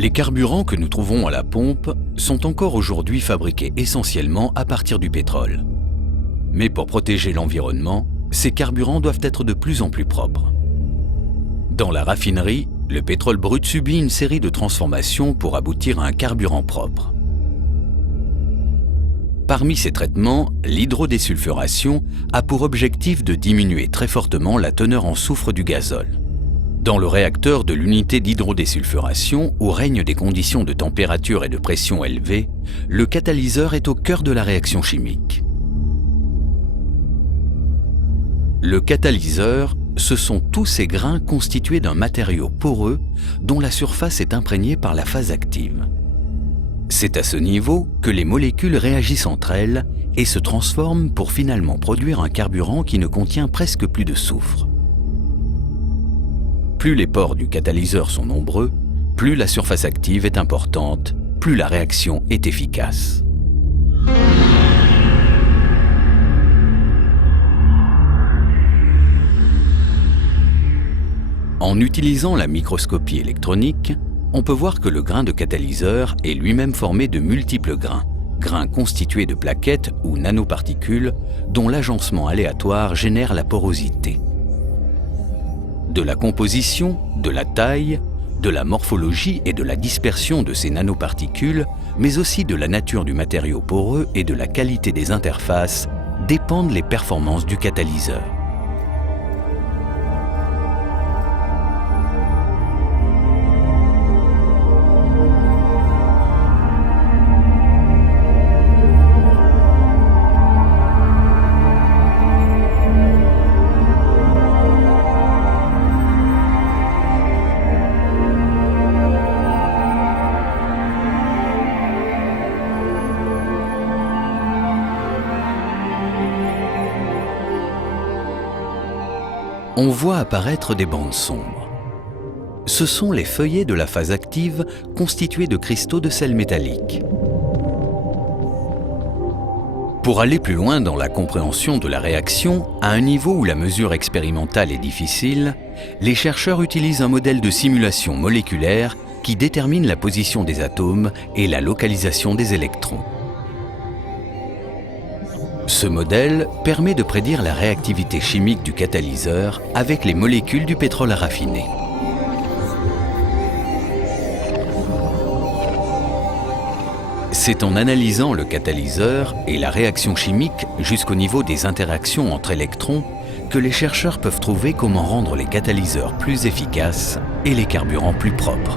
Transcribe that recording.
Les carburants que nous trouvons à la pompe sont encore aujourd'hui fabriqués essentiellement à partir du pétrole. Mais pour protéger l'environnement, ces carburants doivent être de plus en plus propres. Dans la raffinerie, le pétrole brut subit une série de transformations pour aboutir à un carburant propre. Parmi ces traitements, l'hydrodésulfuration a pour objectif de diminuer très fortement la teneur en soufre du gazole. Dans le réacteur de l'unité d'hydrodésulfuration, où règnent des conditions de température et de pression élevées, le catalyseur est au cœur de la réaction chimique. Le catalyseur, ce sont tous ces grains constitués d'un matériau poreux dont la surface est imprégnée par la phase active. C'est à ce niveau que les molécules réagissent entre elles et se transforment pour finalement produire un carburant qui ne contient presque plus de soufre. Plus les pores du catalyseur sont nombreux, plus la surface active est importante, plus la réaction est efficace. En utilisant la microscopie électronique, on peut voir que le grain de catalyseur est lui-même formé de multiples grains constitués de plaquettes ou nanoparticules dont l'agencement aléatoire génère la porosité. De la composition, de la taille, de la morphologie et de la dispersion de ces nanoparticules, mais aussi de la nature du matériau poreux et de la qualité des interfaces, dépendent les performances du catalyseur. On voit apparaître des bandes sombres. Ce sont les feuillets de la phase active constitués de cristaux de sel métallique. Pour aller plus loin dans la compréhension de la réaction, à un niveau où la mesure expérimentale est difficile, les chercheurs utilisent un modèle de simulation moléculaire qui détermine la position des atomes et la localisation des électrons. Ce modèle permet de prédire la réactivité chimique du catalyseur avec les molécules du pétrole à raffiner. C'est en analysant le catalyseur et la réaction chimique jusqu'au niveau des interactions entre électrons que les chercheurs peuvent trouver comment rendre les catalyseurs plus efficaces et les carburants plus propres.